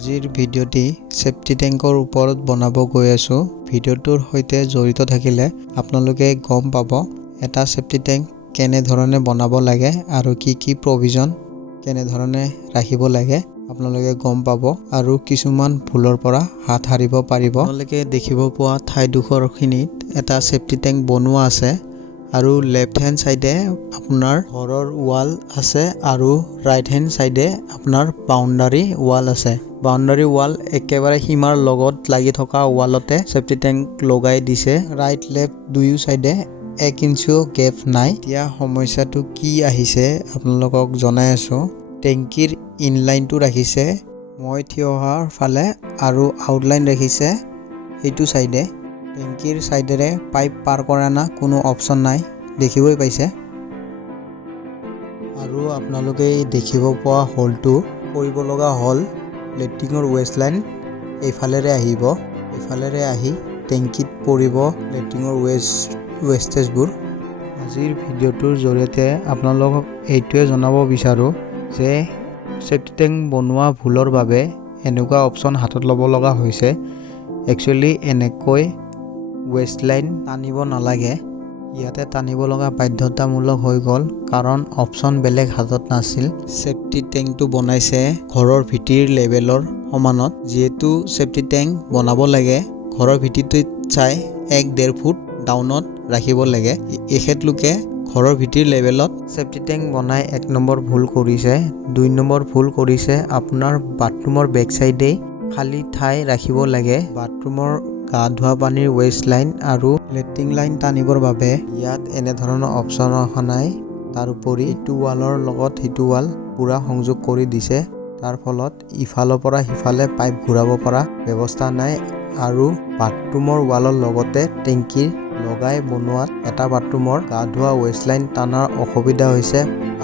আজিৰ ভিডিঅ'টি সেফটি টেংকৰ ওপৰত বনাব গৈ আছো। ভিডিঅ'টোৰ সৈতে জড়িত থাকিলে আপোনালোকে গম পাব এটা সেফটি টেংক কেনে ধৰণে বনাব লাগে আৰু কি প্ৰভিজন কেনে ধৰণে ৰাখিব লাগে আপোনালোকে গম পাব আৰু কিছুমান ভুলৰ পৰা হাত সাৰিব পাৰিব। আপোনালোকে দেখিব পোৱা ঠাইডোখৰখিনিত এটা সেফটি টেংক বনোৱা আছে আৰু লেফট হেণ্ড সাইডে আপোনাৰ ঘৰৰ ৱাল আছে আৰু ৰাইট হেণ্ড সাইডে আপোনাৰ বাউন্ডাৰী ৱাল আছে। বাউন্ডাৰী ৱাল একেবাৰে সীমাৰ লগত লাগি থকা ৱালতে সেফটি টেংক লগাই দিছে। ৰাইট লেফট দুয়ো সাইডে 1 ইঞ্চিও গেপ নাই। এতিয়া সমস্যাটো কি আহিছে আপোনালোকক জনাই আছো। টেংকিৰ ইনলাইনটো ৰাখিছে মই থিয় হোৱাৰ ফালে আৰু আউটলাইন ৰাখিছে এইটো সাইডে। টেংকিৰ সাইডেৰে পাইপ পাৰ কৰা না কোনো অপচন নাই, দেখিবই পাইছে। আৰু আপোনালোকে দেখিব পোৱা হলটো কৰিব লগা হল লেট্ৰিনৰ ৱেষ্ট লাইন এইফালেৰে আহিব। এইফালেৰে আহি টেংকিত পৰিব লেট্ৰিনৰ ৱেষ্টেজবোৰ। আজিৰ ভিডিঅ'টোৰ জৰিয়তে আপোনালোকক এইটোৱে জনাব বিচাৰোঁ যে সেফটি টেংক বনোৱা ভুলৰ বাবে এনেকুৱা অপচন হাতত ল'ব লগা হৈছে। একচুৱেলি এনেকৈ ৱেষ্ট লাইন টানিব নালাগে, ইয়াতে টানিব লগা বাধ্যতামূলক হৈ গ'ল কাৰণ অপচন বেলেগ হাতত নাছিল। সেফটি টেংকটো বনাইছে ঘৰৰ ভিটিৰ লেভেলৰ সমানত। যিহেতু সেফটি টেংক বনাব লাগে ঘৰৰ ভিটিটোত চাই 1-1.5 ফুট ডাউনত ৰাখিব লাগে। এখেতলোকে ঘৰৰ ভিটিৰ লেভেলত সেফটি টেংক বনাই 1 নম্বৰ ভুল কৰিছে। 2 নম্বৰ ভুল কৰিছে আপোনাৰ বাথৰুমৰ বেক চাইডেই খালী ঠাই ৰাখিব লাগে। বাথৰুমৰ গা ধোৱা পানীৰ ৱেষ্ট লাইন আৰু লেট্ৰিন লাইন টানিবৰ বাবে ইয়াত এনেধৰণৰ অপচন অহা নাই। তাৰোপৰি ইটো ৱালৰ লগত সিটো ৱাল পুৰা সংযোগ কৰি দিছে, তাৰ ফলত ইফালৰ পৰা সিফালে পাইপ ঘূৰাব পৰা ব্যৱস্থা নাই। আৰু বাথৰুমৰ ৱালৰ লগতে টেংকিৰ লগাই বনোৱাত এটা বাথৰুমৰ গা ধোৱা ৱেষ্ট লাইন টানাৰ অসুবিধা হৈছে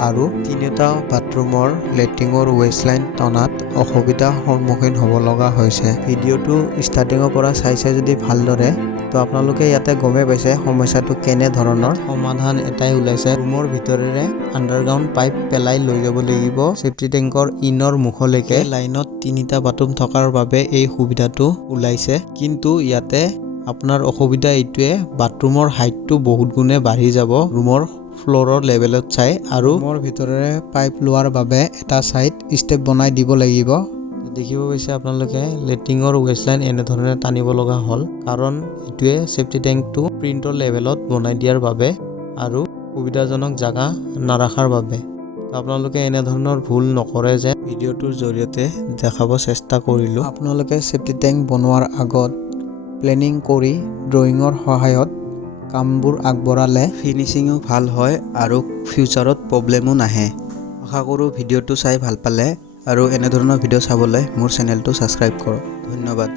আৰু 3টা বাথৰুমৰ লেট্ৰিনৰ ৱেষ্ট লাইন টনাত অসুবিধাৰ সন্মুখীন হ'ব লগা হৈছে। ভিডিঅ'টো ষ্টাৰ্টিঙৰ পৰা চাইছে যদি ভালদৰে তো আপোনালোকে ইয়াতে গমে পাইছে সমস্যাটো কেনে ধৰণৰ। সমাধান এটাই ওলাইছে, ৰুমৰ ভিতৰেৰে আণ্ডাৰগ্ৰাউণ্ড পাইপ পেলাই লৈ যাব লাগিব সেফটি টেংকৰ ইনৰ মুখলৈকে। লাইনত 3টা বাথৰুম থকাৰ বাবে এই সুবিধাটো ওলাইছে, কিন্তু ইয়াতে আপোনাৰ অসুবিধা এইটোৱে বাথৰুমৰ হাইটটো বহুত গুণে বাঢ়ি যাব ৰুমৰ ফ্ল'ৰৰ লেভেলত চাই। আৰু ৰুমৰ ভিতৰেৰে পাইপ লোৱাৰ বাবে এটা ছাইড ষ্টেপ বনাই দিব লাগিব। দেখিব পাইছে আপোনালোকে লেট্ৰিনৰ ৱেষ্ট লাইন এনেধৰণে টানিব লগা হ'ল কাৰণ এইটোৱে সেফটি টেংকটো প্ৰিণ্টৰ লেভেলত বনাই দিয়াৰ বাবে আৰু সুবিধাজনক জাগা নাৰাখাৰ বাবে। আপোনালোকে এনেধৰণৰ ভুল নকৰে যে ভিডিঅ'টোৰ জৰিয়তে দেখাব চেষ্টা কৰিলোঁ। আপোনালোকে সেফটি টেংক বনোৱাৰ আগত প্লেনিং কৰি ড্ৰয়িঙৰ সহায়ত কামবোৰ আগবঢ়ালে ফিনিচিঙো ভাল হয় আৰু ফিউচাৰত প্ৰব্লেমো নাহে। আশা কৰোঁ ভিডিঅ'টো চাই ভাল পালে আৰু এনেধৰণৰ ভিডিঅ' চাবলৈ মোৰ চেনেলটো ছাবস্ক্ৰাইব কৰক। ধন্যবাদ।